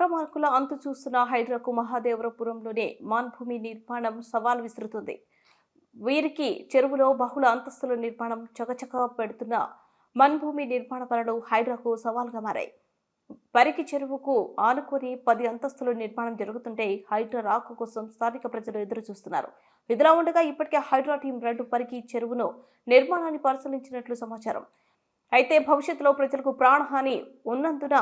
అక్రమార్కుల అంతు చూస్తున్న హైడ్రాకు మహాదేవరపురంలోనే మాన్భూమి నిర్మాణం సవాల్ విసురుతుంది. వీరికి చెరువులో బహుళ అంతస్తుల నిర్మాణం చకచక పెడుతున్న మన్భూమి నిర్మాణ పనులు హైడ్రాకు సవాల్గా మారాయి. పరికి చెరువుకు ఆనుకొని 10 అంతస్తుల నిర్మాణం జరుగుతుంటే హైడ్రా రాక కోసం స్థానిక ప్రజలు ఎదురు చూస్తున్నారు. ఇదిలా ఉండగా ఇప్పటికే హైడ్రా టీం 2 పరికి చెరువును నిర్మాణాన్ని పరిశీలించినట్లు సమాచారం. అయితే భవిష్యత్తులో ప్రజలకు ప్రాణహాని ఉన్నందున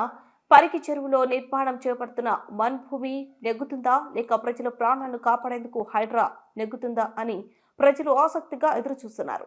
పరికి చెరువులో నిర్మాణం చేపడుతున్న మన్భూమి నెగ్గుతుందా లేక ప్రజల ప్రాణాలను కాపాడేందుకు హైడ్రా నెగ్గుతుందా అని ప్రజలు ఆసక్తిగా ఎదురు చూస్తున్నారు.